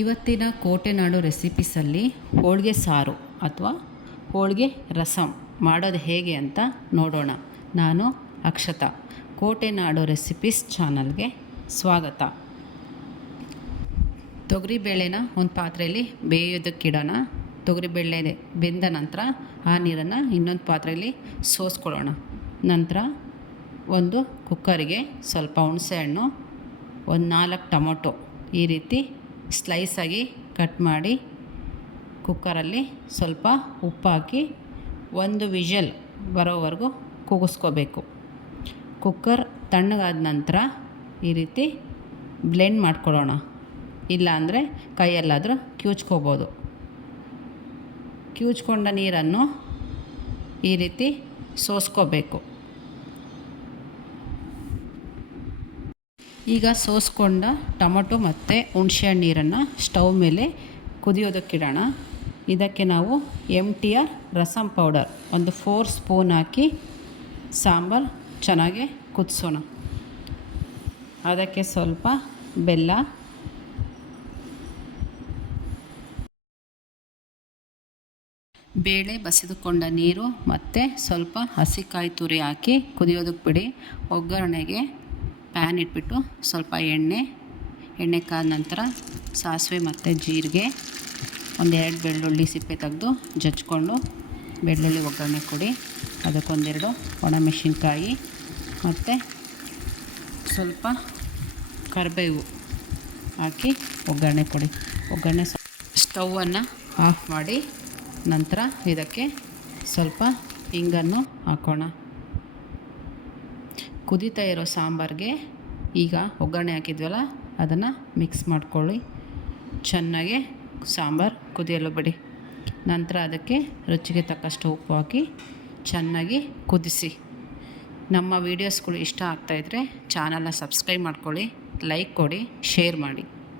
ಇವತ್ತಿನ ಕೋಟೆನಾಡು ರೆಸಿಪೀಸಲ್ಲಿ ಹೋಳಿಗೆ ಸಾರು ಅಥವಾ ಹೋಳಿಗೆ ರಸಂ ಮಾಡೋದು ಹೇಗೆ ಅಂತ ನೋಡೋಣ. ನಾನು ಅಕ್ಷತಾ, ಕೋಟೆನಾಡು ರೆಸಿಪೀಸ್ ಚಾನಲ್ಗೆ ಸ್ವಾಗತ. ತೊಗರಿಬೇಳೆನ ಒಂದು ಪಾತ್ರೆಯಲ್ಲಿ ಬೇಯೋದಕ್ಕಿಡೋಣ. ತೊಗರಿಬೇಳೆ ಬೆಂದ ನಂತರ ಆ ನೀರನ್ನು ಇನ್ನೊಂದು ಪಾತ್ರೆಯಲ್ಲಿ ಸೋಸ್ಕೊಳ್ಳೋಣ. ನಂತರ ಒಂದು ಕುಕ್ಕರಿಗೆ ಸ್ವಲ್ಪ ಹುಣಸೆಹಣ್ಣು, ಒಂದು 4 ಟೊಮೊಟೊ ಈ ರೀತಿ ಸ್ಲೈಸಾಗಿ ಕಟ್ ಮಾಡಿ ಕುಕ್ಕರಲ್ಲಿ ಸ್ವಲ್ಪ ಉಪ್ಪು ಹಾಕಿ 1 ವಿಷಲ್ ಬರೋವರೆಗೂ ಕೂಗಿಸ್ಕೋಬೇಕು. ಕುಕ್ಕರ್ ತಣ್ಣಗಾದ ನಂತರ ಈ ರೀತಿ ಬ್ಲೆಂಡ್ ಮಾಡ್ಕೊಳ್ಳೋಣ. ಇಲ್ಲಾಂದರೆ ಕೈಯಲ್ಲಾದರೂ ಕಿವುಚ್ಕೋಬೋದು. ಕಿವುಚ್ಕೊಂಡ ನೀರನ್ನು ಈ ರೀತಿ ಸೋಸ್ಕೋಬೇಕು. ಈಗ ಸೋಸ್ಕೊಂಡ ಟೊಮೊಟೊ ಮತ್ತು ಹುಣಸೆಹಣ್ಣು ನೀರನ್ನು ಸ್ಟವ್ ಮೇಲೆ ಕುದಿಯೋದಕ್ಕಿಡೋಣ. ಇದಕ್ಕೆ ನಾವು MTR ರಸಂ ಪೌಡರ್ ಒಂದು 4 ಸ್ಪೂನ್ ಹಾಕಿ ಸಾಂಬಾರು ಚೆನ್ನಾಗಿ ಕುದಿಸೋಣ. ಅದಕ್ಕೆ ಸ್ವಲ್ಪ ಬೆಲ್ಲ, ಬೇಳೆ ಬಸಿದುಕೊಂಡ ನೀರು ಮತ್ತು ಸ್ವಲ್ಪ ಹಸಿಕಾಯಿ ತುರಿ ಹಾಕಿ ಕುದಿಯೋದಕ್ಕೆ ಬಿಡಿ. ಒಗ್ಗರಣೆಗೆ ಪ್ಯಾನ್ ಇಟ್ಬಿಟ್ಟು ಸ್ವಲ್ಪ ಎಣ್ಣೆ ಕಾದ ನಂತರ ಸಾಸಿವೆ ಮತ್ತು ಜೀರಿಗೆ, 1-2 ಬೆಳ್ಳುಳ್ಳಿ ಸಿಪ್ಪೆ ತೆಗೆದು ಜಜ್ಕೊಂಡು ಬೆಳ್ಳುಳ್ಳಿ ಒಗ್ಗರಣೆ ಕೊಡಿ. ಅದಕ್ಕೊಂದೆರಡು ಒಣಮೆಣಸಿನ್ಕಾಯಿ ಮತ್ತು ಸ್ವಲ್ಪ ಕರಿಬೇವು ಹಾಕಿ ಒಗ್ಗರಣೆ ಕೊಡಿ. ಒಗ್ಗರಣೆ ಸ್ಟವನ್ನು ಆಫ್ ಮಾಡಿ ನಂತರ ಇದಕ್ಕೆ ಸ್ವಲ್ಪ ಹಿಂಗನ್ನು ಹಾಕೋಣ. ಕುದೀತಾ ಇರೋ ಸಾಂಬಾರಿಗೆ ಈಗ ಒಗ್ಗರಣೆ ಹಾಕಿದ್ವಲ್ಲ ಅದನ್ನು ಮಿಕ್ಸ್ ಮಾಡ್ಕೊಳ್ಳಿ. ಚೆನ್ನಾಗಿ ಸಾಂಬಾರು ಕುದಿಯಲು ಬಿಡಿ. ನಂತರ ಅದಕ್ಕೆ ರುಚಿಗೆ ತಕ್ಕಷ್ಟು ಉಪ್ಪು ಹಾಕಿ ಚೆನ್ನಾಗಿ ಕುದಿಸಿ. ನಮ್ಮ ವೀಡಿಯೋಸ್ಗಳು ಇಷ್ಟ ಆಗ್ತಾಯಿದ್ರೆ ಚಾನಲ್ನ ಸಬ್ಸ್ಕ್ರೈಬ್ ಮಾಡ್ಕೊಳ್ಳಿ, ಲೈಕ್ ಕೊಡಿ, ಶೇರ್ ಮಾಡಿ.